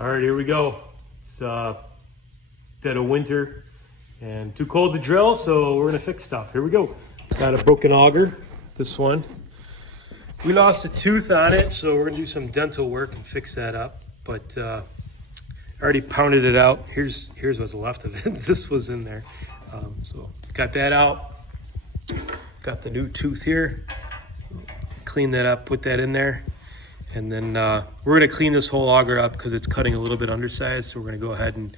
All right, here we go. It's dead of winter and too cold to drill, so we're gonna fix stuff. Here we go. Got a broken auger, this one. We lost a tooth on it, so we're gonna do some dental work and fix that up. But I already pounded it out. Here's what's left of it. This was in there. So got that out. Got the new tooth here. Clean that up, put that in there. And then we're gonna clean this whole auger up because it's cutting a little bit undersized. So we're gonna go ahead and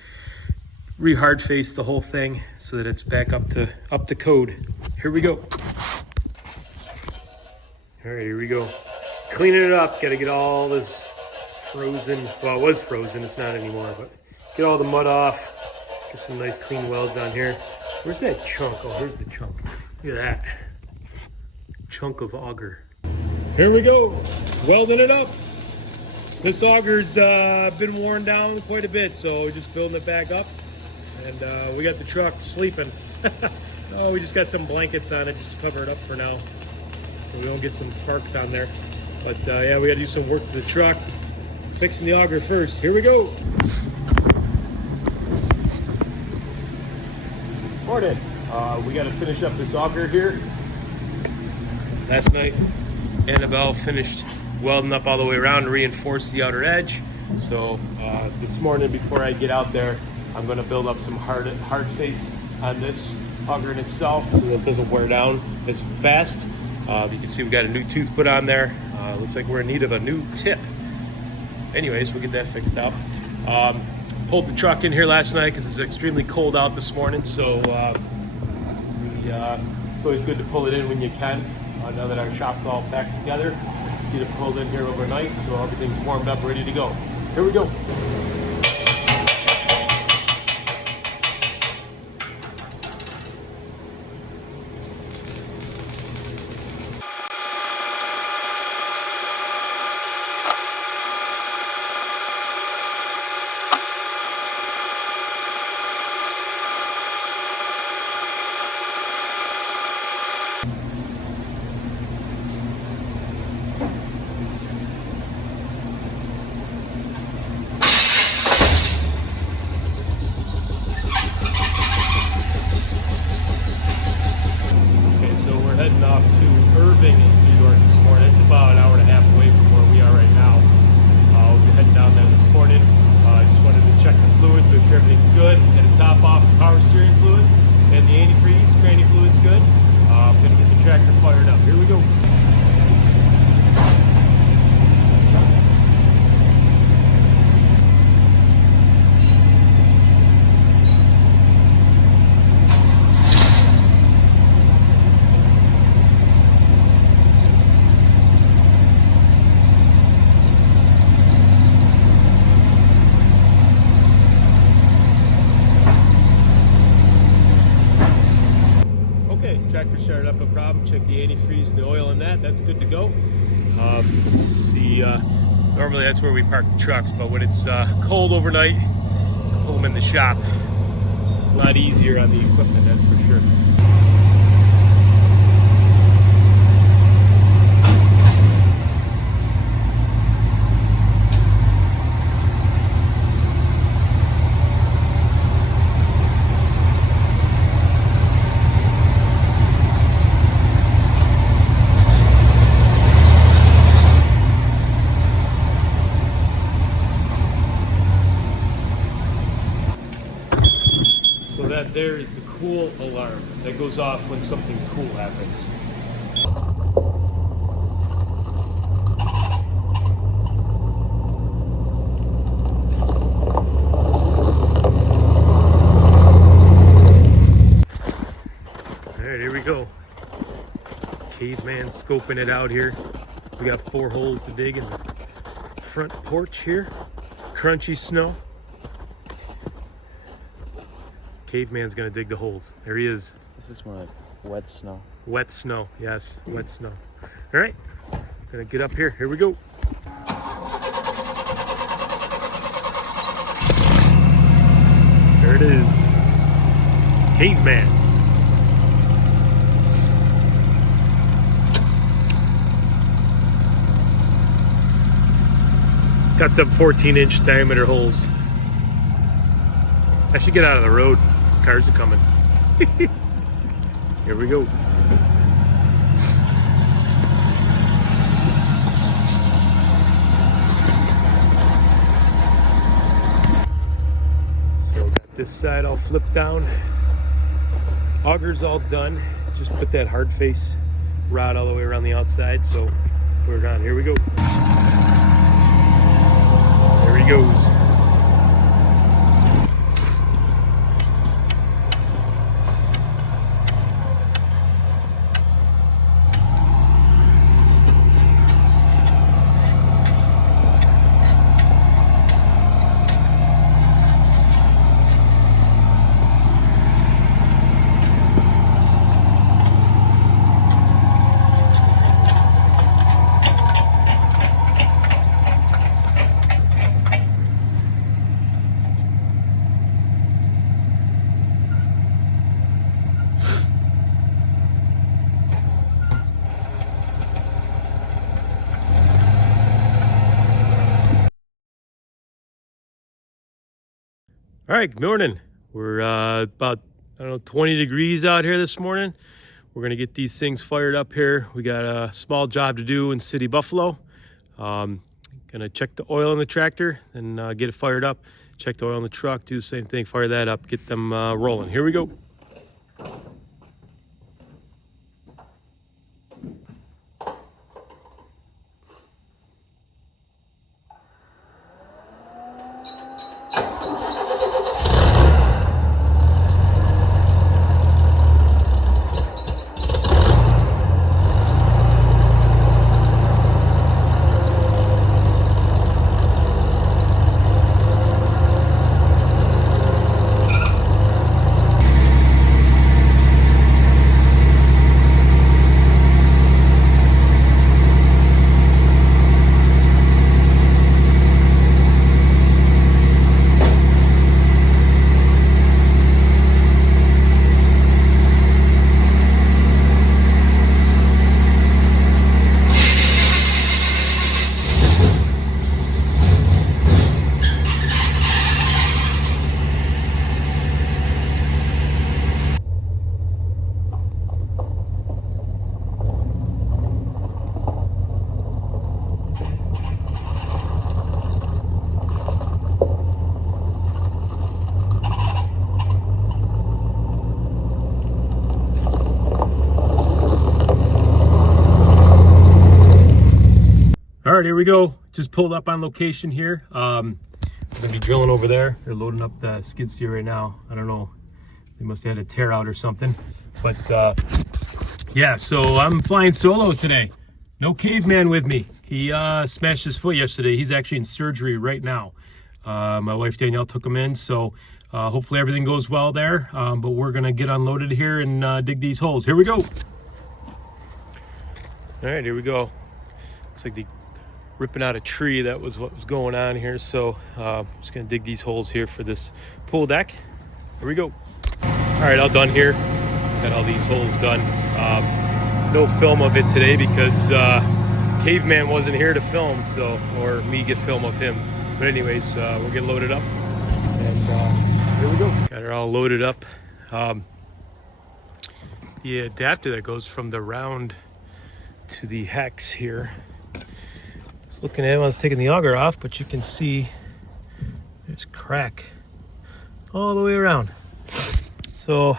re-hard face the whole thing so that it's back up to code. Here we go. All right, here we go. Cleaning it up, gotta get all this frozen, well, it was frozen, it's not anymore, but get all the mud off, get some nice clean welds on here. Where's that chunk? Oh, here's the chunk. Look at that. Chunk of auger. Here we go, welding it up. This auger's been worn down quite a bit, so we're just building it back up. And we got the truck sleeping. Oh, we just got some blankets on it just to cover it up for now, so we don't get some sparks on there. But yeah, we gotta do some work to the truck. Fixing the auger first. Here we go. Morning. We gotta finish up this auger here. Last night, Annabelle finished welding up all the way around to reinforce the outer edge. So this morning, before I get out there, I'm gonna build up some hard face on this auger in itself so that it doesn't wear down as fast. You can see we got a new tooth put on there. Looks like we're in need of a new tip. Anyways, we'll get that fixed up. Pulled the truck in here last night because it's extremely cold out this morning, so it's always good to pull it in when you can. Now that our shop's all back together, get it pulled in here overnight so everything's warmed up, ready to go. Here we go. Heading off to Irving, New York this morning. It's about an hour and a half away from where we are right now. We'll be heading down there this morning. Just wanted to check the fluids, make sure everything's good. Got to top off the power steering fluid and the antifreeze. Tranny fluid's good. I'm going to get the tractor fired up. Here we go. Tractor started up, no problem. Check the antifreeze and the oil in that. That's good to go. Normally that's where we park the trucks, but when it's cold overnight, pull them in the shop. A lot easier on the equipment, that's for sure. So that there is the cool alarm that goes off when something cool happens. All right, here we go. Caveman scoping it out here. We got 4 holes to dig in the front porch here. Crunchy snow. Caveman's gonna dig the holes. There he is. This is more like wet snow. Wet snow, yes, wet snow. All right, gonna get up here. Here we go. There it is. Caveman. Got some 14-inch diameter holes. I should get out of the road. Cars are coming. Here we go. So got this side all flipped down. Auger's all done. Just put that hard face rod all the way around the outside. So put it on. Here we go. There he goes. All right, good morning. We're about, I don't know, 20 degrees out here this morning. We're gonna get these things fired up here. We got a small job to do in City Buffalo. Gonna check the oil in the tractor and get it fired up. Check the oil in the truck, do the same thing, fire that up, get them rolling. Here we go. All right, here we go. Just pulled up on location here. We're gonna be drilling over there. They're loading up the skid steer right now. I don't know, they must have had a tear out or something. But yeah, so I'm flying solo today. No caveman with me. He smashed his foot yesterday. He's actually in surgery right now. My wife Danielle took him in, so hopefully everything goes well there. But we're gonna get unloaded here and dig these holes. Here we go. All right, here we go. Looks like the ripping out a tree. That was what was going on here. So just gonna dig these holes here for this pool deck. Here we go. All right, all done here. Got all these holes done. No film of it today because caveman wasn't here to film, so, or me get film of him. But anyways, we'll get loaded up and here we go. Got her all loaded up. The adapter that goes from the round to the hex here. Looking at it, I was taking the auger off, but you can see there's crack all the way around. So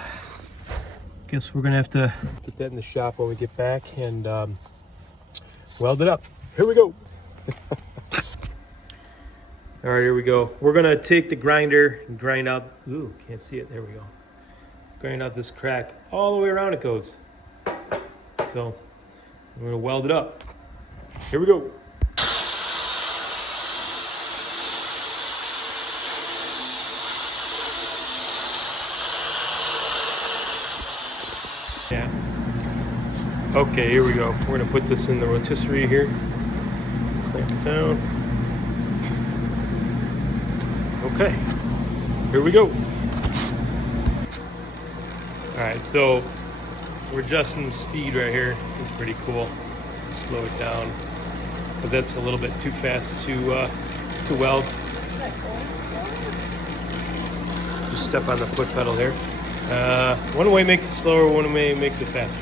guess we're gonna have to get that in the shop when we get back and weld it up. Here we go. All right, here we go. We're gonna take the grinder and grind out, ooh, can't see it, there we go. Grind out this crack all the way around it goes. So we're gonna weld it up. Here we go. Yeah. Okay, here we go. We're gonna put this in the rotisserie here. Clamp it down. Okay, here we go. All right, so we're adjusting the speed right here. This is pretty cool. Slow it down because that's a little bit too fast to to weld. Just step on the foot pedal here. One way makes it slower, one way makes it faster.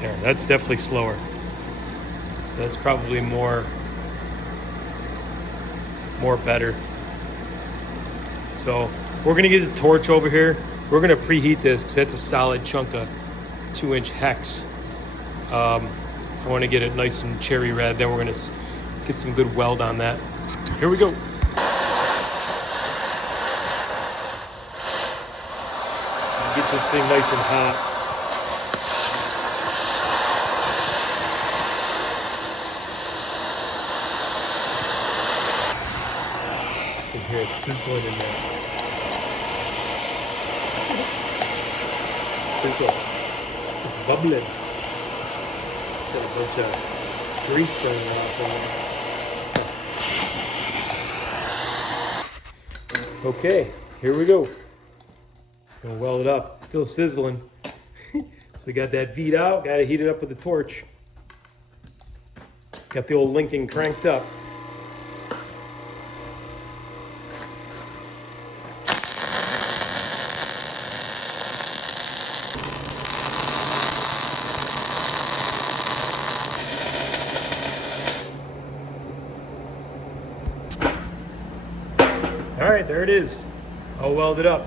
There, that's definitely slower. So that's probably more better. So we're gonna get the torch over here. We're gonna preheat this because that's a solid chunk of 2-inch hex. I want to get it nice and cherry red. Then we're gonna get some good weld on that. Here we go. Get this thing nice and hot. You can hear it sizzling in there. Sizzle. It's bubbling. Got a bunch of grease burning off in there. Okay, here we go. Gonna weld it up. Still sizzling. So we got that V'd out. Got to heat it up with a torch. Got the old Lincoln cranked up. All right, there it is. All welded up.